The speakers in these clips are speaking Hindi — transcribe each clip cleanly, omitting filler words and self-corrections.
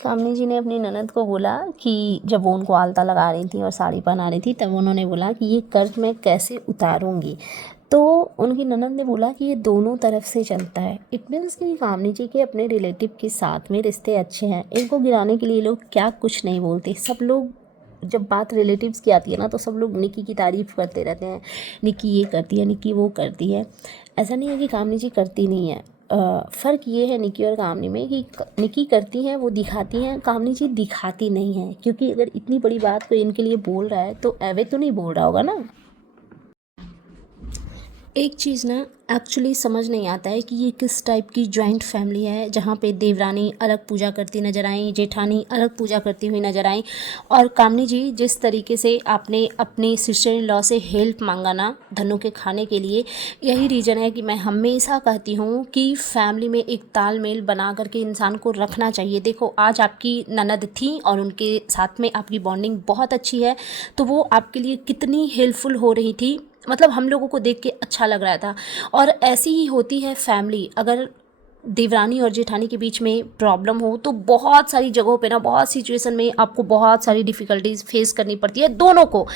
कामिनी जी ने अपनी ननद को बोला कि जब वो उनको आलता लगा रही थी और साड़ी पहना रही थी, तब उन्होंने बोला कि ये कर्ज मैं कैसे उतारूंगी। तो उनकी ननद ने बोला कि ये दोनों तरफ से चलता है। इट मीन्स कि कामिनी जी के अपने रिलेटिव के साथ में रिश्ते अच्छे हैं, इनको गिराने के लिए लोग क्या कुछ नहीं बोलते। सब लोग जब बात रिलेटिव्स की आती है ना, तो सब लोग निक्की की तारीफ़ करते रहते हैं, निक्की ये करती है, निक्की वो करती है। ऐसा नहीं है कि कामिनी जी करती नहीं है। फ़र्क ये है निक्की और कामिनी में कि निक्की करती हैं, वो दिखाती हैं, कामिनी जी दिखाती नहीं हैं। क्योंकि अगर इतनी बड़ी बात कोई इनके लिए बोल रहा है तो ऐवे तो नहीं बोल रहा होगा ना। एक चीज़ ना एक्चुअली समझ नहीं आता है कि ये किस टाइप की जॉइंट फैमिली है, जहाँ पे देवरानी अलग पूजा करती नज़र आई, जेठानी अलग पूजा करती हुई नज़र आई, और कामिनी जी जिस तरीके से आपने अपने सिस्टर इन लॉ से हेल्प मांगा ना धनु के खाने के लिए, यही रीज़न है कि मैं हमेशा कहती हूँ कि फैमिली में एक तालमेल बना करके इंसान को रखना चाहिए। देखो, आज आपकी ननद थी और उनके साथ में आपकी बॉन्डिंग बहुत अच्छी है, तो वो आपके लिए कितनी हेल्पफुल हो रही थी, मतलब हम लोगों को देख के अच्छा लग रहा था। और ऐसी ही होती है फैमिली। अगर देवरानी और जेठानी के बीच में प्रॉब्लम हो तो बहुत सारी जगहों पे ना, बहुत सिचुएशन में आपको बहुत सारी डिफ़िकल्टीज फेस करनी पड़ती है दोनों को।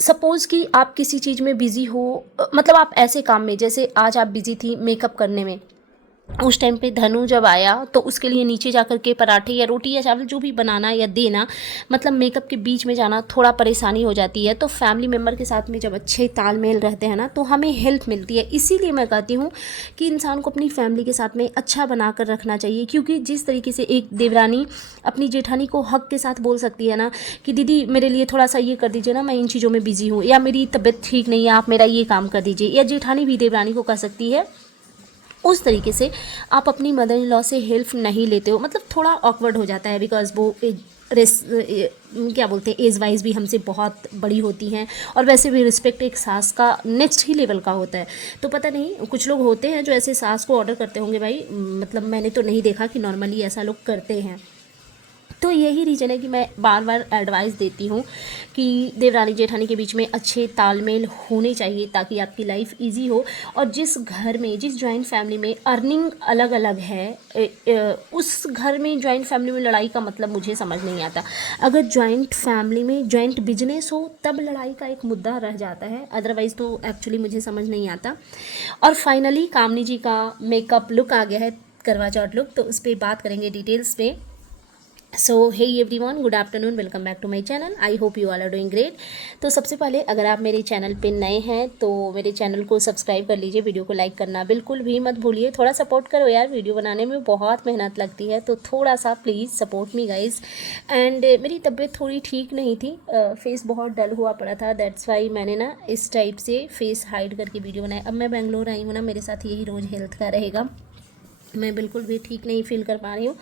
सपोज़ कि आप किसी चीज़ में बिज़ी हो, मतलब आप ऐसे काम में, जैसे आज आप बिज़ी थी मेकअप करने में, उस टाइम पे धनु जब आया तो उसके लिए नीचे जा कर के पराठे या रोटी या चावल जो भी बनाना या देना, मतलब मेकअप के बीच में जाना थोड़ा परेशानी हो जाती है। तो फैमिली मेम्बर के साथ में जब अच्छे तालमेल रहते हैं ना, तो हमें हेल्प मिलती है। इसीलिए मैं कहती हूँ कि इंसान को अपनी फैमिली के साथ में अच्छा बना कर रखना चाहिए। क्योंकि जिस तरीके से एक देवरानी अपनी जेठानी को हक के साथ बोल सकती है ना कि दीदी मेरे लिए थोड़ा सा ये कर दीजिए ना, मैं इन चीज़ों में बिज़ी हूँ, या मेरी तबीयत ठीक नहीं है, आप मेरा ये काम कर दीजिए, या जेठानी भी देवरानी को कह सकती है, उस तरीके से आप अपनी मदर इन लॉ से हेल्प नहीं लेते हो। मतलब थोड़ा ऑकवर्ड हो जाता है, बिकॉज वो क्या बोलते हैं, एज वाइज भी हमसे बहुत बड़ी होती हैं, और वैसे भी रिस्पेक्ट एक सास का नेक्स्ट ही लेवल का होता है। तो पता नहीं, कुछ लोग होते हैं जो ऐसे सास को ऑर्डर करते होंगे भाई, मतलब मैंने तो नहीं देखा कि नॉर्मली ऐसा लोग करते हैं। तो यही रीज़न है कि मैं बार बार एडवाइस देती हूँ कि देवरानी जेठानी के बीच में अच्छे तालमेल होने चाहिए, ताकि आपकी लाइफ इजी हो। और जिस घर में, जिस जॉइंट फैमिली में अर्निंग अलग अलग है, उस घर में, जॉइंट फैमिली में लड़ाई का मतलब मुझे समझ नहीं आता। अगर जॉइंट फैमिली में जॉइंट बिजनेस हो तब लड़ाई का एक मुद्दा रह जाता है, अदरवाइज़ तो एक्चुअली मुझे समझ नहीं आता। और फाइनली कामिनी जी का मेकअप लुक आ गया है, करवा चौथ लुक, तो उस पर बात करेंगे डिटेल्स में। So hey everyone, good afternoon, welcome back to my channel. I hope you all are doing great. तो सबसे पहले, अगर आप मेरे चैनल पे नए हैं तो मेरे चैनल को सब्सक्राइब कर लीजिए, वीडियो को लाइक करना बिल्कुल भी मत भूलिए। थोड़ा सपोर्ट करो यार, वीडियो बनाने में बहुत मेहनत लगती है, तो थोड़ा सा please support me guys. And मेरी तबीयत थोड़ी ठीक नहीं थी, फेस बहुत डल हुआ पड़ा था, दैट्स वाई मैंने ना इस टाइप से फेस हाइड करके वीडियो बनाया। अब मैं बेंगलोर आई हूँ ना, मेरे साथ यही रोज़ हेल्थ का रहेगा, मैं बिल्कुल भी ठीक नहीं फील कर पा रही हूँ।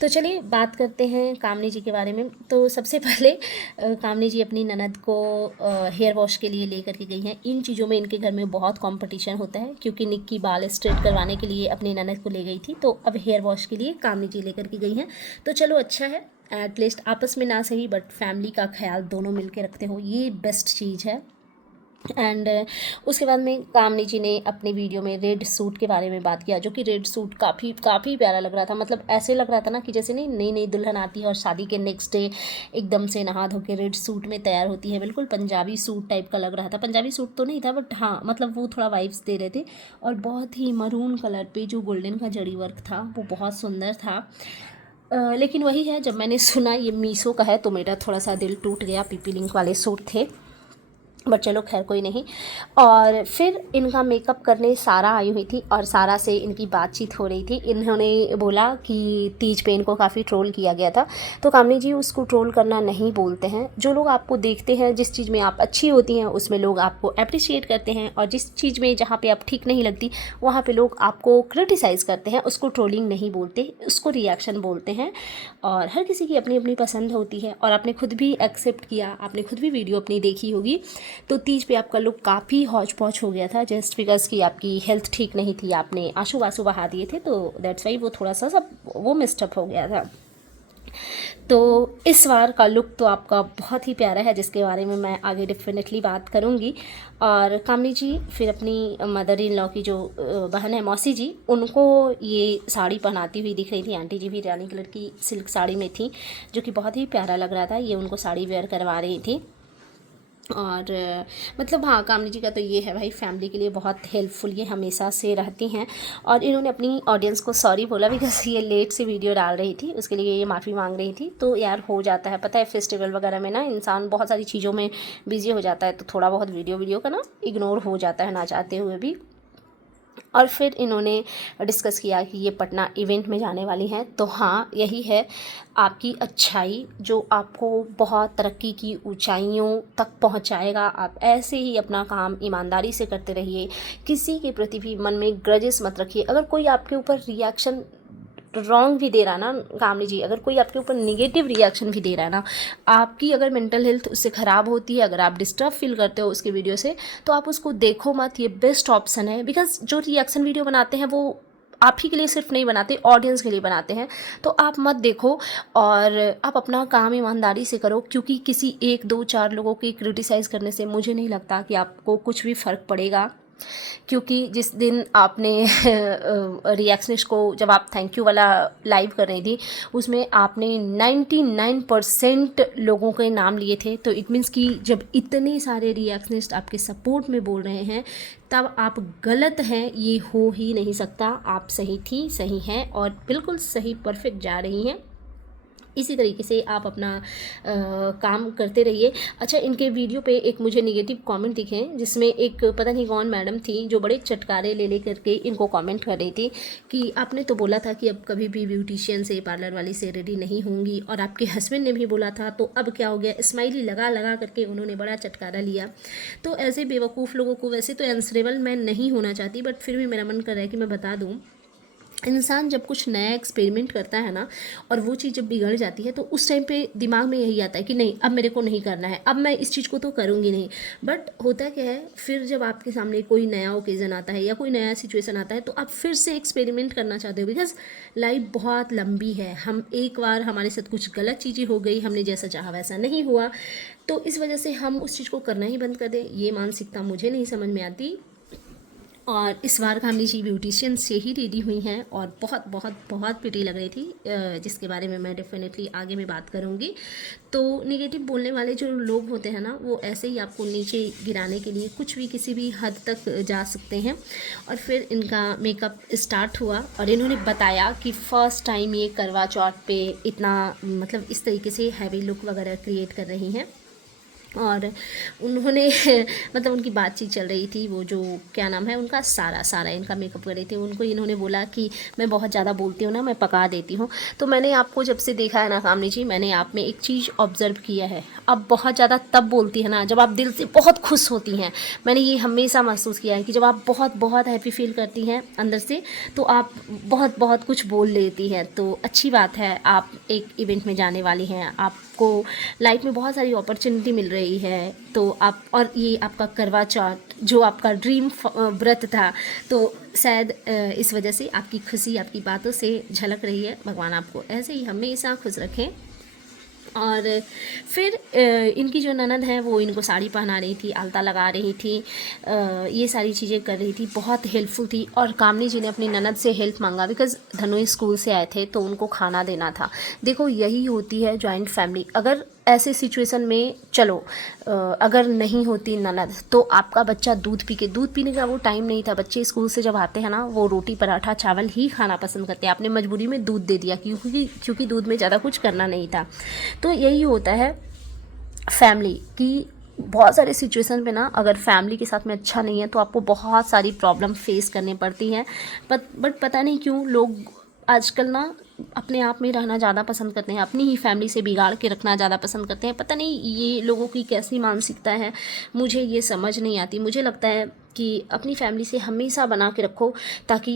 तो चलिए बात करते हैं कामिनी जी के बारे में। तो सबसे पहले कामिनी जी अपनी ननद को हेयर वॉश के लिए लेकर के गई हैं। इन चीज़ों में इनके घर में बहुत कंपटीशन होता है, क्योंकि निक्की बाल स्ट्रेट करवाने के लिए अपनी ननद को ले गई थी, तो अब हेयर वॉश के लिए कामिनी जी लेकर के गई हैं। तो चलो अच्छा है, एटलीस्ट आपस में ना सही बट फैमिली का ख्याल दोनों मिल के रखते हो, ये बेस्ट चीज़ है। एंड उसके बाद में कामिनी जी ने अपनी वीडियो में रेड सूट के बारे में बात किया, जो कि रेड सूट काफ़ी काफ़ी प्यारा लग रहा था। मतलब ऐसे लग रहा था ना कि जैसे नहीं नई नई दुल्हन आती है और शादी के नेक्स्ट डे एकदम से नहा धो के रेड सूट में तैयार होती है। बिल्कुल पंजाबी सूट टाइप का लग रहा था। पंजाबी सूट तो नहीं था, बट हाँ मतलब वो थोड़ा वाइब्स दे रहे थे। और बहुत ही मरून कलर पे जो गोल्डन का जड़ी वर्क था वो बहुत सुंदर था। लेकिन वही है, जब मैंने सुना ये मीशो का है तो मेरा थोड़ा सा दिल टूट गया। पीपी लिंक वाले सूट थे, बट चलो खैर कोई नहीं। और फिर इनका मेकअप करने सारा आई हुई थी, और सारा से इनकी बातचीत हो रही थी। इन्होंने बोला कि तीज पे इनको काफ़ी ट्रोल किया गया था। तो कामिनी जी उसको ट्रोल करना नहीं बोलते हैं। जो लोग आपको देखते हैं, जिस चीज़ में आप अच्छी होती हैं उसमें लोग आपको अप्रिशिएट करते हैं, और जिस चीज़ में जहाँ पे आप ठीक नहीं लगती वहाँ पे लोग आपको क्रिटिसाइज़ करते हैं। उसको ट्रोलिंग नहीं बोलते, उसको रिएक्शन बोलते हैं। और हर किसी की अपनी अपनी पसंद होती है, और आपने खुद भी एक्सेप्ट किया, आपने खुद भी वीडियो अपनी देखी होगी। तो तीज पे आपका लुक काफ़ी हौच पौच हो गया था, जस्ट बिकॉज कि आपकी हेल्थ ठीक नहीं थी, आपने आंसू वासू बहा दिए थे, तो दैट्स वाई वो थोड़ा सा सब वो मिस्टअप हो गया था। तो इस बार का लुक तो आपका बहुत ही प्यारा है, जिसके बारे में मैं आगे डेफिनेटली बात करूँगी। और कामनी जी फिर अपनी मदर इन लॉ की जो बहन है मौसी जी, उनको ये साड़ी पहनाती हुई दिख रही थी। आंटी जी भी रानी कलर की सिल्क साड़ी में थी, जो कि बहुत ही प्यारा लग रहा था। ये उनको साड़ी वेयर करवा रही थी। और मतलब हाँ, कामनी जी का तो ये है भाई, फैमिली के लिए बहुत हेल्पफुल ये हमेशा से रहती हैं। और इन्होंने अपनी ऑडियंस को सॉरी बोला, बिकॉज ये लेट से वीडियो डाल रही थी, उसके लिए ये माफ़ी मांग रही थी। तो यार हो जाता है, पता है फेस्टिवल वगैरह में ना इंसान बहुत सारी चीज़ों में बिजी हो जाता है, तो थोड़ा बहुत वीडियो का ना इग्नोर हो जाता है ना चाहते हुए भी। और फिर इन्होंने डिस्कस किया कि ये पटना इवेंट में जाने वाली हैं। तो हाँ, यही है आपकी अच्छाई जो आपको बहुत तरक्की की ऊंचाइयों तक पहुंचाएगा। आप ऐसे ही अपना काम ईमानदारी से करते रहिए, किसी के प्रति भी मन में ग्रजेस मत रखिए। अगर कोई आपके ऊपर रिएक्शन रॉन्ग भी दे रहा है ना कामनी जी, अगर कोई आपके ऊपर निगेटिव रिएक्शन भी दे रहा है ना, आपकी अगर मेंटल हेल्थ उससे ख़राब होती है, अगर आप डिस्टर्ब फील करते हो उसके वीडियो से, तो आप उसको देखो मत। ये बेस्ट ऑप्शन है, बिकॉज जो रिएक्शन वीडियो बनाते हैं वो आप ही के लिए सिर्फ नहीं बनाते, ऑडियंस के लिए बनाते हैं। तो आप मत देखो और आप अपना काम ईमानदारी से करो, क्योंकि किसी 1 2 4 लोगों की क्रिटिसाइज़ करने से मुझे नहीं लगता कि आपको कुछ भी फ़र्क पड़ेगा। क्योंकि जिस दिन आपने रिएक्शनिस्ट को जब आप थैंक यू वाला लाइव कर रही थी, उसमें आपने 99% लोगों के नाम लिए थे। तो इट मीन्स कि जब इतने सारे रिएक्शनिस्ट आपके सपोर्ट में बोल रहे हैं, तब आप गलत हैं ये हो ही नहीं सकता। आप सही थी, सही हैं और बिल्कुल सही परफेक्ट जा रही हैं। इसी तरीके से आप अपना काम करते रहिए। अच्छा, इनके वीडियो पे एक मुझे नेगेटिव कमेंट दिखे, जिसमें एक पता नहीं कौन मैडम थी जो बड़े चटकारे ले करके इनको कमेंट कर रही थी कि आपने तो बोला था कि अब कभी भी ब्यूटिशियन से, पार्लर वाली से रेडी नहीं होंगी, और आपके हस्बैंड ने भी बोला था, तो अब क्या हो गया। स्माइली लगा लगा करके उन्होंने बड़ा चटकारा लिया। तो ऐसे बेवकूफ़ लोगों को, वैसे तो आंसरेबल मैं नहीं होना चाहती, बट फिर भी मेरा मन कर रहा है कि मैं बता दूँ। इंसान जब कुछ नया एक्सपेरिमेंट करता है ना, और वो चीज़ जब बिगड़ जाती है, तो उस टाइम पे दिमाग में यही आता है कि नहीं, अब मेरे को नहीं करना है, अब मैं इस चीज़ को तो करूँगी नहीं। बट होता क्या है, फिर जब आपके सामने कोई नया ओकेज़न आता है या कोई नया सिचुएशन आता है, तो आप फिर से एक्सपेरिमेंट करना चाहते हो, बिकॉज लाइफ बहुत लंबी है। हम एक बार हमारे साथ कुछ गलत चीज़ें हो गई, हमने जैसा चाहा वैसा नहीं हुआ, तो इस वजह से हम उस चीज़ को करना ही बंद कर दें, ये मानसिकता मुझे नहीं समझ में आती। और इस बार कामनी जी ब्यूटिशियन से ही रेडी हुई हैं और बहुत बहुत बहुत प्रिटी लग रही थी, जिसके बारे में मैं डेफिनेटली आगे में बात करूँगी। तो निगेटिव बोलने वाले जो लोग होते हैं ना, वो ऐसे ही आपको नीचे गिराने के लिए कुछ भी किसी भी हद तक जा सकते हैं। और फिर इनका मेकअप स्टार्ट हुआ और इन्होंने बताया कि फ़र्स्ट टाइम ये करवा चौथ पे इतना मतलब इस तरीके से हैवी लुक वगैरह क्रिएट कर रही हैं। और उन्होंने मतलब उनकी बातचीत चल रही थी, वो जो क्या नाम है उनका, सारा इनका मेकअप कर रही थी। उनको इन्होंने बोला कि मैं बहुत ज़्यादा बोलती हूँ ना, मैं पका देती हूँ। तो मैंने आपको जब से देखा है ना कामनी जी, मैंने आप में एक चीज़ ऑब्ज़र्व किया है, आप बहुत ज़्यादा तब बोलती है ना जब आप दिल से बहुत खुश होती हैं। मैंने ये हमेशा महसूस किया है कि जब आप बहुत बहुत हैप्पी फील करती हैं अंदर से, तो आप बहुत बहुत कुछ बोल लेती हैं। तो अच्छी बात है, आप एक इवेंट में जाने वाली हैं, आपको लाइफ में बहुत सारी अपॉर्चुनिटी मिल रही है। तो आप, और ये आपका करवा चौथ जो आपका ड्रीम व्रत था, तो शायद इस वजह से आपकी खुशी आपकी बातों से झलक रही है। भगवान आपको ऐसे ही हमेशा खुश रखें। और फिर इनकी जो ननद है वो इनको साड़ी पहना रही थी, आलता लगा रही थी, ये सारी चीज़ें कर रही थी, बहुत हेल्पफुल थी। और कामनी जी ने अपनी ननद से हेल्प मांगा, बिकॉज़ धनु स्कूल से आए थे तो उनको खाना देना था। देखो यही होती है जॉइंट फैमिली। अगर ऐसे सिचुएशन में चलो अगर नहीं होती ननद, तो आपका बच्चा दूध पीने का वो टाइम नहीं था। बच्चे स्कूल से जब आते हैं ना, वो रोटी पराठा चावल ही खाना पसंद करते हैं। आपने मजबूरी में दूध दे दिया, क्योंकि दूध में ज़्यादा कुछ करना नहीं था। तो यही होता है फैमिली की। बहुत सारे सिचुएशन पे ना, अगर फैमिली के साथ में अच्छा नहीं है, तो आपको बहुत सारी प्रॉब्लम फेस करनी पड़ती हैं। बट पता नहीं क्यों लोग आजकल ना अपने आप में रहना ज़्यादा पसंद करते हैं, अपनी ही फैमिली से बिगाड़ के रखना ज़्यादा पसंद करते हैं। पता नहीं ये लोगों की कैसी मानसिकता है, मुझे ये समझ नहीं आती। मुझे लगता है कि अपनी फैमिली से हमेशा बना के रखो, ताकि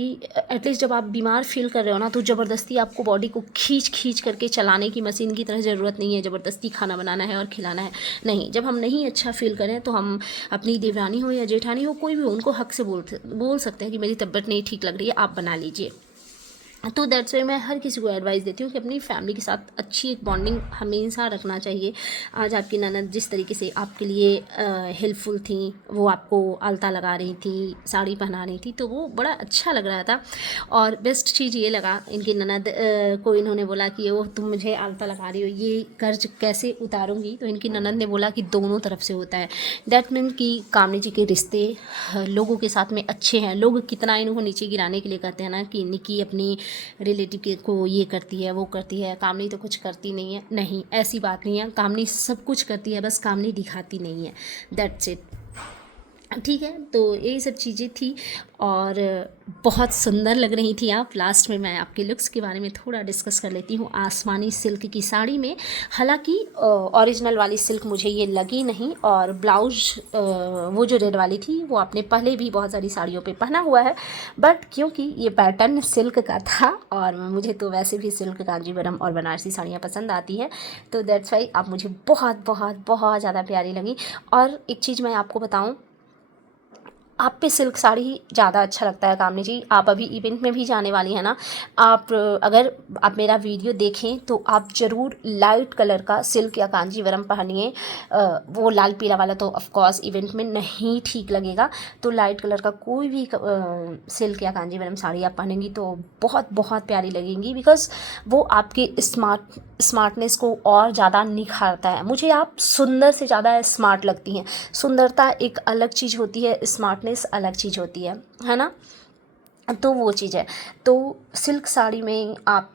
एटलीस्ट जब आप बीमार फील कर रहे हो ना, तो ज़बरदस्ती आपको बॉडी को खींच करके चलाने की मशीन की तरह ज़रूरत नहीं है। ज़बरदस्ती खाना बनाना है और खिलाना है, नहीं। जब हम नहीं अच्छा फील करें, तो हम अपनी देवरानी हो या जेठानी हो, कोई भी हो, उनको हक से बोल सकते हैं कि मेरी तबीयत नहीं ठीक लग रही है, आप बना लीजिए। तो दैट्स वे मैं हर किसी को एडवाइस देती हूँ कि अपनी फैमिली के साथ अच्छी एक बॉन्डिंग हमेशा रखना चाहिए। आज आपकी ननद जिस तरीके से आपके लिए हेल्पफुल थी, वो आपको अलता लगा रही थी, साड़ी पहना रही थी, तो वो बड़ा अच्छा लग रहा था। और बेस्ट चीज़ ये लगा, इनकी ननद को इन्होंने बोला कि वो तुम मुझे अलता लगा रही हो, ये कर्ज कैसे उतारूँगी? तो इनकी ननद ने बोला कि दोनों तरफ से होता है। दैट मीन कि कामनी जी के रिश्ते लोगों के साथ में अच्छे हैं। लोग कितना इनको नीचे गिराने के लिए कहते हैं ना कि निकी अपनी रिलेटिव के को ये करती है, वो करती है, कामनी तो कुछ करती नहीं है। नहीं, ऐसी बात नहीं है, कामनी सब कुछ करती है, बस कामनी दिखाती नहीं है। That's it. ठीक है, तो यही सब चीज़ें थी और बहुत सुंदर लग रही थी आप। लास्ट में मैं आपके लुक्स के बारे में थोड़ा डिस्कस कर लेती हूँ। आसमानी सिल्क की साड़ी में, हालांकि ओरिजिनल वाली सिल्क मुझे ये लगी नहीं, और ब्लाउज वो जो रेड वाली थी वो आपने पहले भी बहुत सारी साड़ियों पे पहना हुआ है, बट क्योंकि ये पैटर्न सिल्क का था और मुझे तो वैसे भी सिल्क, कांजीवरम और बनारसी साड़ियाँ पसंद आती हैं, तो दैट्स वाई आप मुझे बहुत बहुत बहुत ज़्यादा प्यारी लगी। और एक चीज़ मैं आपको बताऊँ, आप पे सिल्क साड़ी ही ज़्यादा अच्छा लगता है कामनी जी। आप अभी इवेंट में भी जाने वाली हैं ना, आप अगर आप मेरा वीडियो देखें तो आप ज़रूर लाइट कलर का सिल्क या कांजीवरम पहनिए। वो लाल पीला वाला तो ऑफ कोर्स इवेंट में नहीं ठीक लगेगा, तो लाइट कलर का कोई भी सिल्क या कांजीवरम साड़ी आप पहनेंगी तो बहुत बहुत प्यारी लगेंगी, बिकॉज वो आपके स्मार्टनेस को और ज़्यादा निखारता है। मुझे आप सुंदर से ज़्यादा स्मार्ट लगती हैं। सुंदरता एक अलग चीज़ होती है, स्मार्टनेस अलग चीज़ होती है ना? तो वो चीज़ है। तो सिल्क साड़ी में आप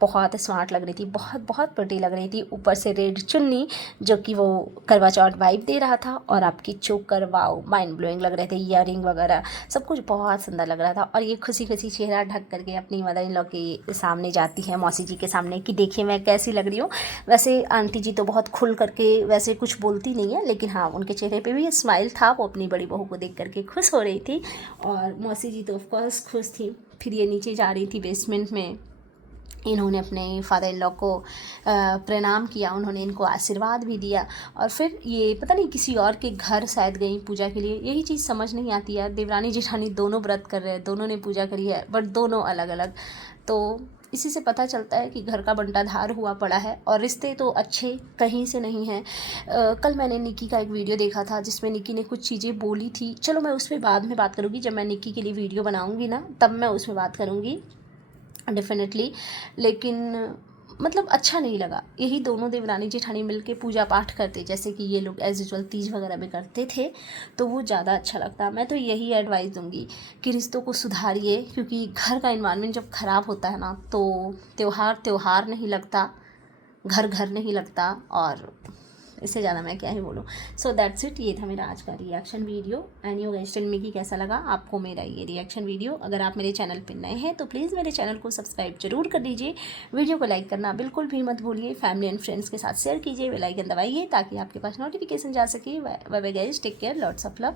बहुत स्मार्ट लग रही थी, बहुत बहुत प्रिटी लग रही थी। ऊपर से रेड चुन्नी जो कि वो करवा चौथ वाइब दे रहा था, और आपकी चोकर वाओ माइंड ब्लोइंग लग रहे थे। ईयरिंग वगैरह सब कुछ बहुत सुंदर लग रहा था। और ये खुशी खुशी चेहरा ढक करके अपनी मदर इन लॉ के सामने जाती है, मौसी जी के सामने, कि देखिए मैं कैसी लग रही हूँ। वैसे आंटी जी तो बहुत खुल करके वैसे कुछ बोलती नहीं है, लेकिन हाँ उनके चेहरे पे भी स्माइल था। वो अपनी बड़ी बहू को देख करके खुश हो रही थी, और मौसी जी तो ऑफकोर्स खुश थी। फिर ये नीचे जा रही थी बेसमेंट में, इन्होंने अपने फादर इन लॉ को प्रणाम किया, उन्होंने इनको आशीर्वाद भी दिया, और फिर ये पता नहीं किसी और के घर शायद गई पूजा के लिए। यही चीज़ समझ नहीं आती है, देवरानी जेठानी दोनों व्रत कर रहे हैं, दोनों ने पूजा करी है, बट दोनों अलग अलग। तो इसी से पता चलता है कि घर का बंटाधार हुआ पड़ा है, और रिश्ते तो अच्छे कहीं से नहीं हैं। कल मैंने निक्की का एक वीडियो देखा था जिसमें निक्की ने कुछ चीज़ें बोली थी। चलो मैं उस पर बाद में बात करूँगी, जब मैं निक्की के लिए वीडियो बनाऊँगी ना तब मैं उसमें बात करूँगी डेफिनेटली। लेकिन मतलब अच्छा नहीं लगा। यही दोनों देवरानी जेठानी मिलके पूजा पाठ करते, जैसे कि ये लोग एज यूजुअल तीज वगैरह में करते थे, तो वो ज़्यादा अच्छा लगता। मैं तो यही एडवाइस दूंगी कि रिश्तों को सुधारिए, क्योंकि घर का इन्वायरमेंट जब ख़राब होता है ना तो त्योहार नहीं लगता, घर घर नहीं लगता, और इससे ज़्यादा मैं क्या ही बोलूँ। So that's it. ये था मेरा आज का reaction video, and you guys tell me कि कैसा लगा आपको मेरा ये रिएक्शन वीडियो। अगर आप मेरे चैनल पर नए हैं तो प्लीज़ मेरे चैनल को सब्सक्राइब जरूर कर दीजिए। वीडियो को लाइक करना बिल्कुल भी मत भूलिए। फैमिली एंड फ्रेंड्स के साथ शेयर कीजिए, बेल आइकन दबाइए ताकि आपके पास नोटिफिकेशन जा सके। Bye bye guys, take care, lots of love.